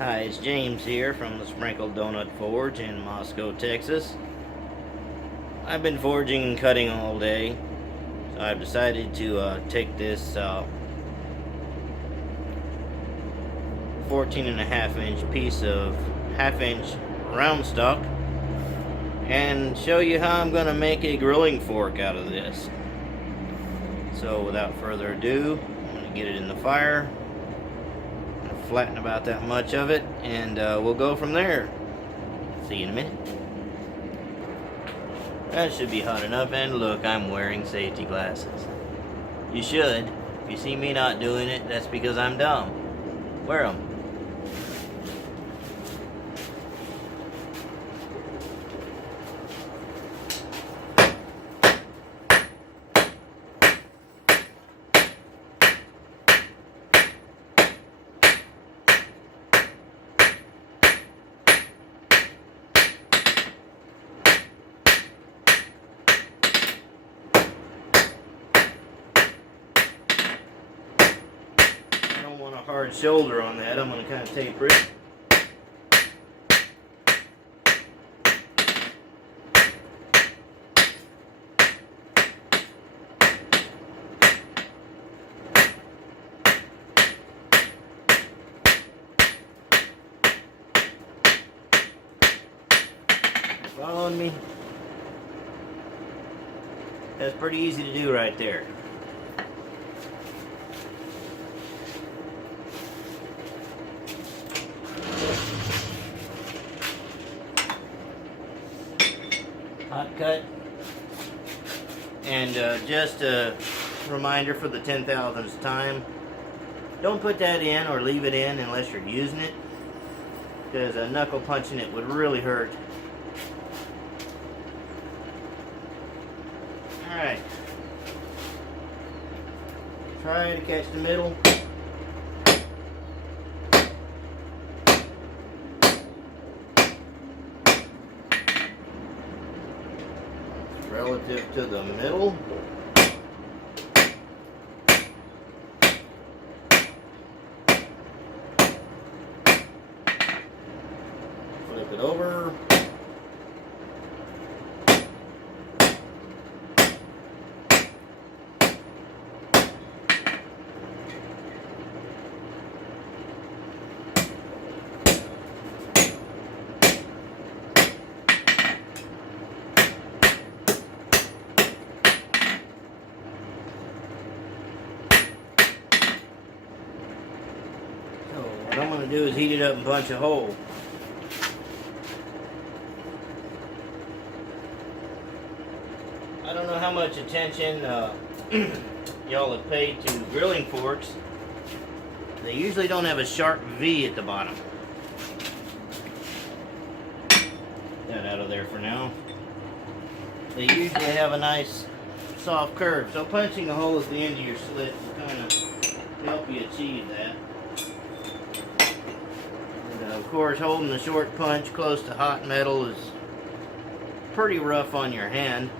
Hi, it's James here from the Sprinkled Donut Forge in Moscow, Texas. I've been forging and cutting all day, so I've decided to take this 14.5 inch piece of half-inch round stock and show you how I'm going to make a grilling fork out of this. So without further ado, I'm going to get it in the fire. Flatten about that much of it, and we'll go from there. See you in a minute. That should be hot enough, and look, I'm wearing safety glasses. You should. If you see me not doing it, that's because I'm dumb. Wear them. Hard shoulder on that. I'm going to kind of taper it. Following me? That's pretty easy to do right there. Hot cut, and just a reminder for the 10,000th time, don't put that in or leave it in unless you're using it, because knuckle punching it would really hurt. Alright, try to catch the middle. Relative to the middle. Flip it over. What I'm going to do is heat it up and punch a hole. I don't know how much attention y'all have paid to grilling forks. They usually don't have a sharp V at the bottom. Get that out of there for now. They usually have a nice soft curve, so punching a hole at the end of your slit will kind of help you achieve that. Of course, holding the short punch close to hot metal is pretty rough on your hand,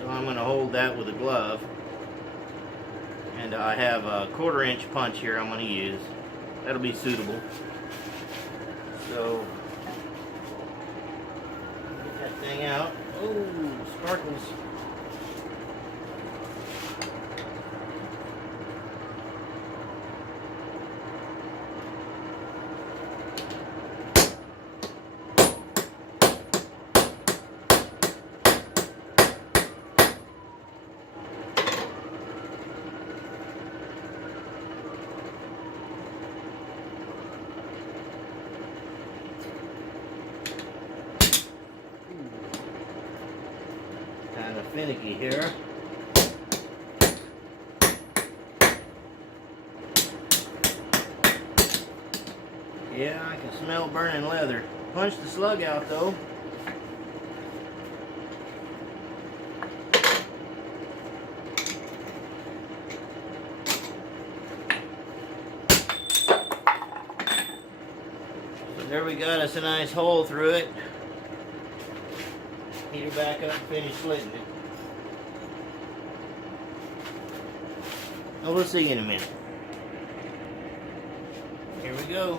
so I'm going to hold that with a glove, and I have a 1/4 inch punch here I'm going to use. That'll be suitable. So get that thing out. Oh, sparkles. Kind of finicky here. Yeah, I can smell burning leather. Punch the slug out though. So there we got us a nice hole through it. Heat her back up and finish slitting it. Well, we'll see you in a minute. Here we go.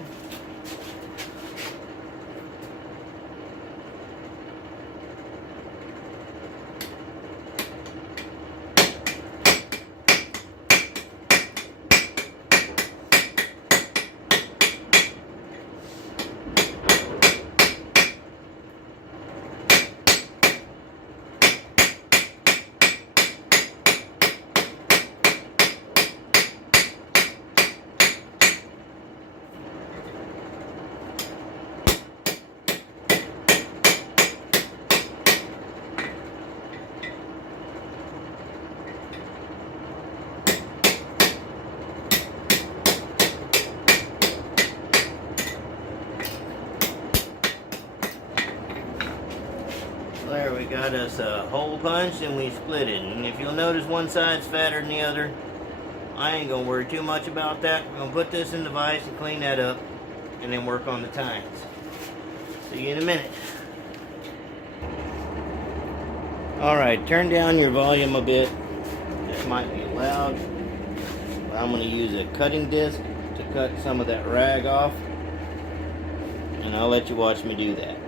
There, we got us a hole punch and we split it. And if you'll notice, one side's fatter than the other. I ain't gonna worry too much about that. We're gonna put this in the vise and clean that up and then work on the tines. See you in a minute. Alright, turn down your volume a bit. This might be loud. But I'm gonna use a cutting disc to cut some of that rag off. And I'll let you watch me do that.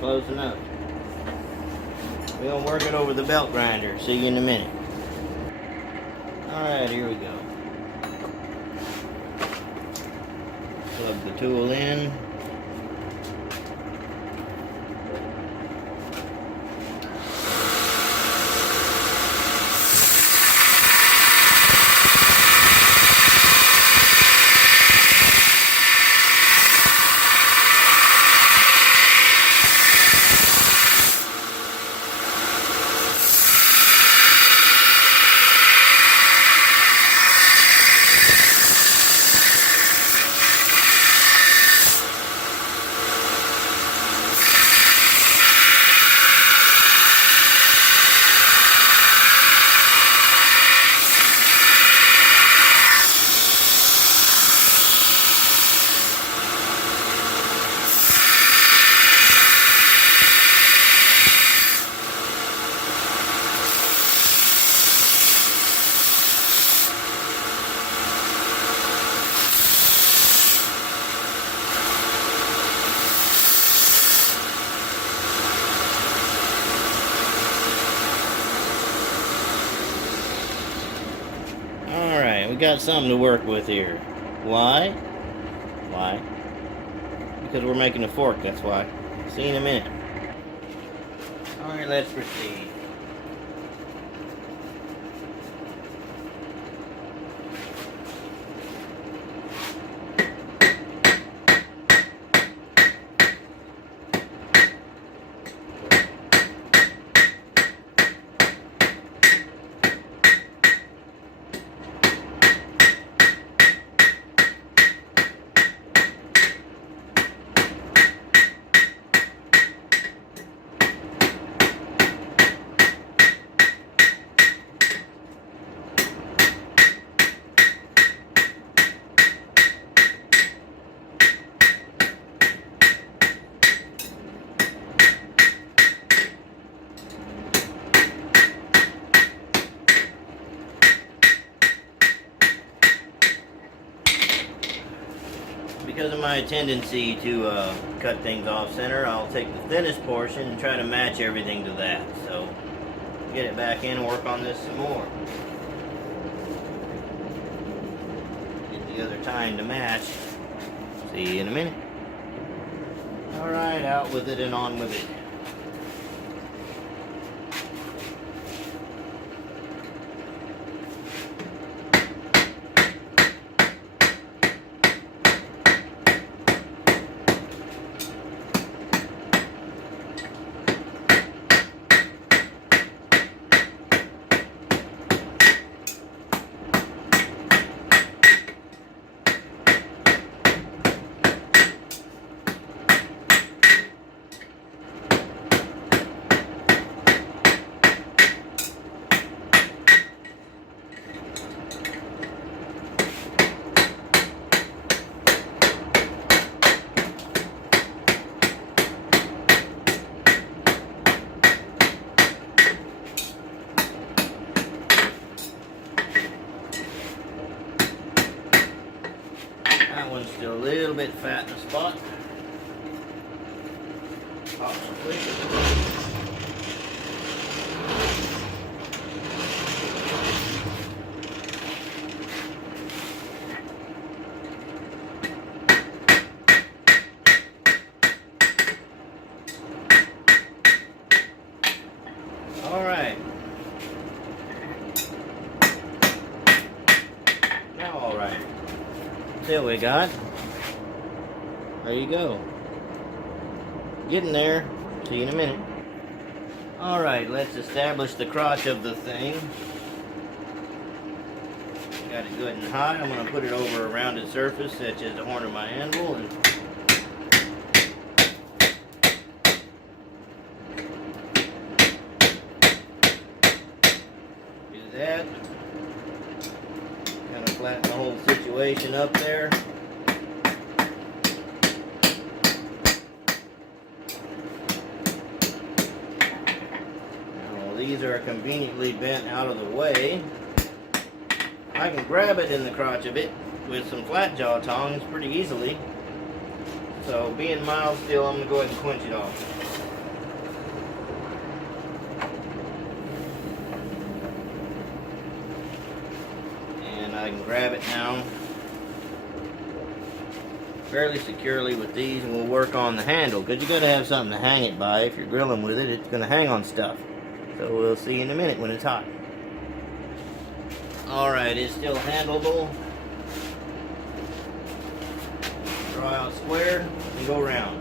Close enough. We're gonna work it over the belt grinder. See you in a minute. Alright, here we go. Plug the tool in. We got something to work with here. Why? Why? Because we're making a fork, that's why. See you in a minute. Alright, let's proceed. tendency to cut things off center. I'll take the thinnest portion and try to match everything to that. So get it back in and work on this some more. Get the other tine to match. See you in a minute. Alright, out with it and on with it. That one's still a little bit fat in the spot. Pop some liquid. All right. Now, all right. See what we got. There you go. Getting there. See you in a minute. Alright, let's establish the crotch of the thing. Got it good and hot. I'm going to put it over a rounded surface such as the horn of my anvil and do that. Kind of flatten the whole situation up there. Now, these are conveniently bent out of the way. I can grab it in the crotch of it with some flat jaw tongs pretty easily. So being mild still, I'm going to go ahead and quench it off. I can grab it now fairly securely with these, and we'll work on the handle because you got to have something to hang it by. If you're grilling with it, it's going to hang on stuff. So we'll see in a minute when it's hot. Alright, it's still handleable. Draw out square and go round.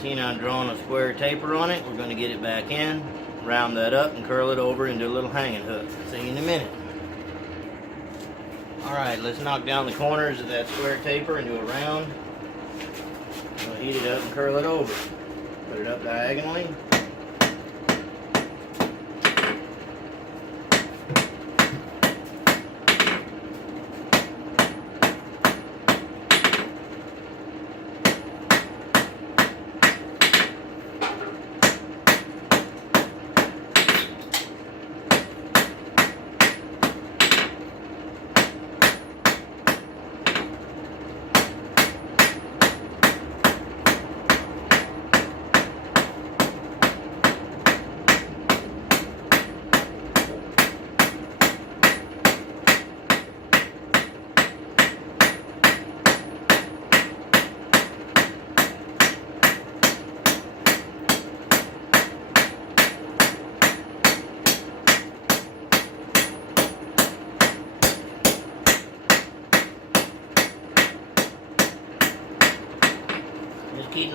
See, now I'm drawing a square taper on it. We're going to get it back in, round that up, and curl it over into a little hanging hook. See you in a minute. Alright, let's knock down the corners of that square taper and do a round. We'll heat it up and curl it over. Put it up diagonally.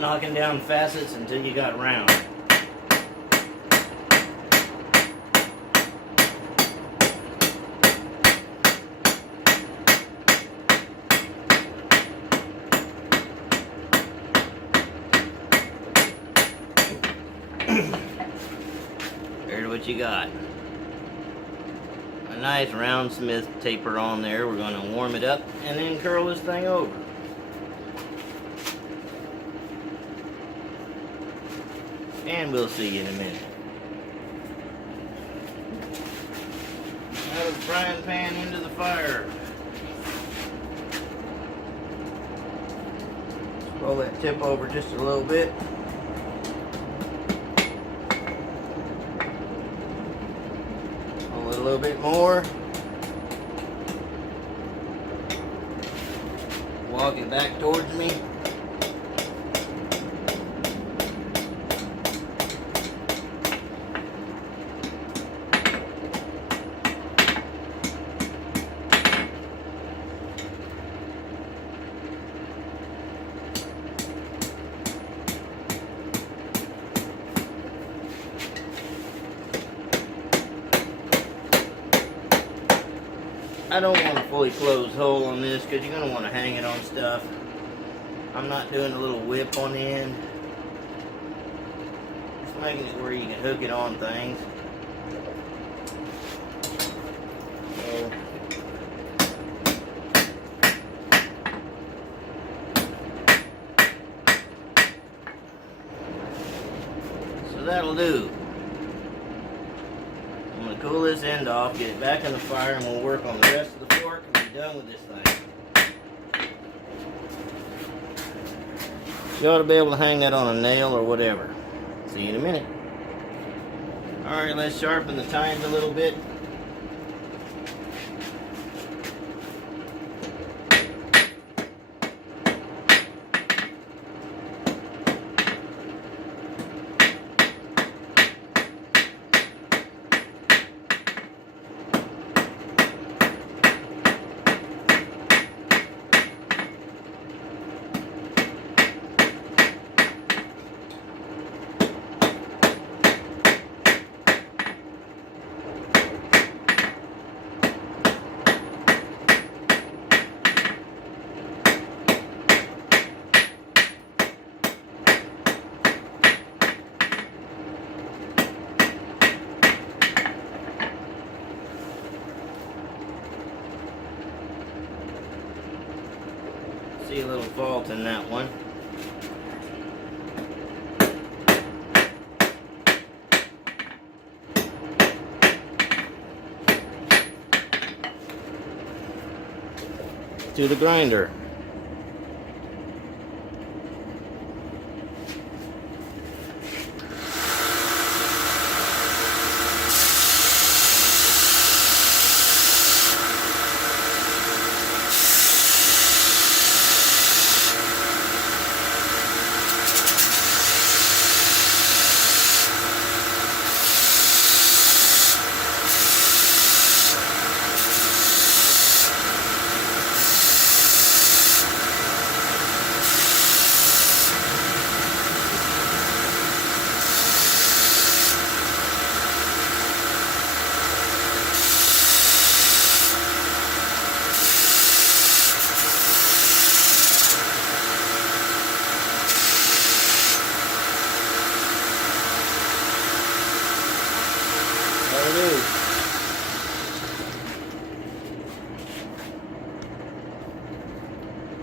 knocking down facets until you got round. There's what you got. A nice round Smith taper on there. We're going to warm it up and then curl this thing over. And we'll see you in a minute. Out of the frying pan into the fire. Roll that tip over just a little bit. Roll it a little bit more. Walk it back towards me. I don't want a fully closed hole on this because you're going to want to hang it on stuff. I'm not doing a little whip on the end. Just making it where you can hook it on things. So that'll do. I'm going to cool this end off, get it back in the fire, and we'll work on the rest of the fork and be done with this thing. You ought to be able to hang that on a nail or whatever. See you in a minute. Alright, let's sharpen the tines a little bit. See a little fault in that one. To the grinder.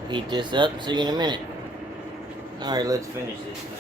Heat this up, see you in a minute. Alright, let's finish this thing.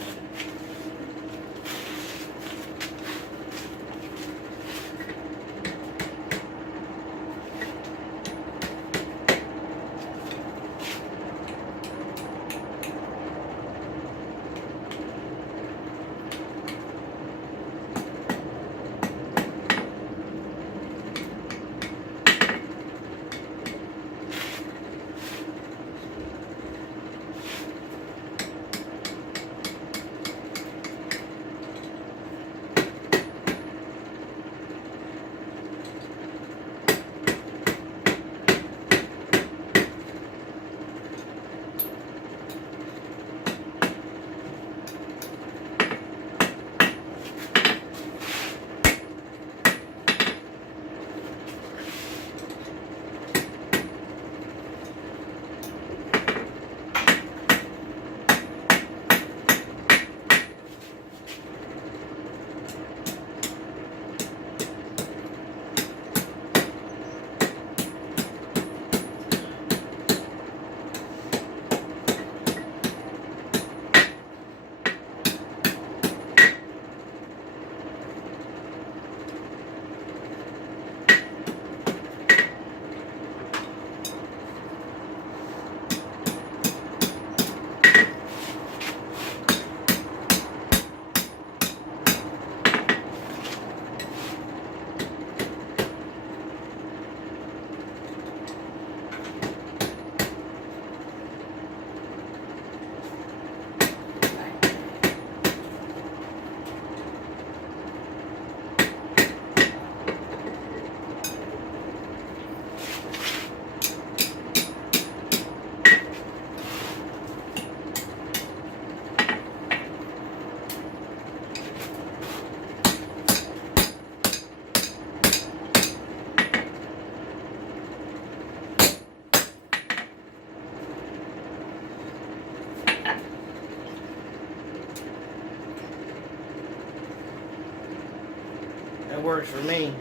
That works for me.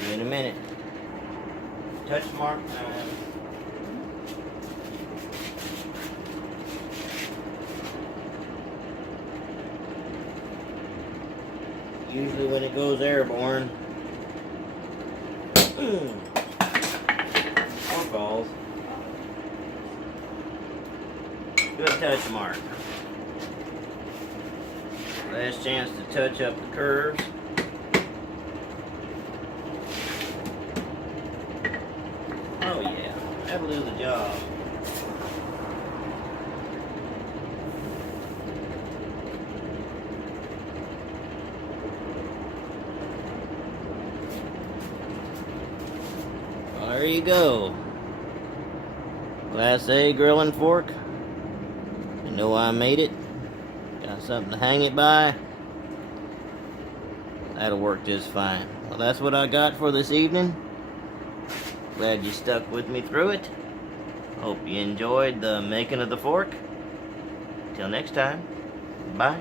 See you in a minute. Touch mark time. Usually when it goes airborne, or falls, good touch mark. Last chance to touch up the curves. Oh yeah, that'll do the job. Well, there you go. Class A grilling fork. You know I made it. Got something to hang it by. That'll work just fine. Well, that's what I got for this evening. Glad you stuck with me through it. Hope you enjoyed the making of the fork. Till next time, bye.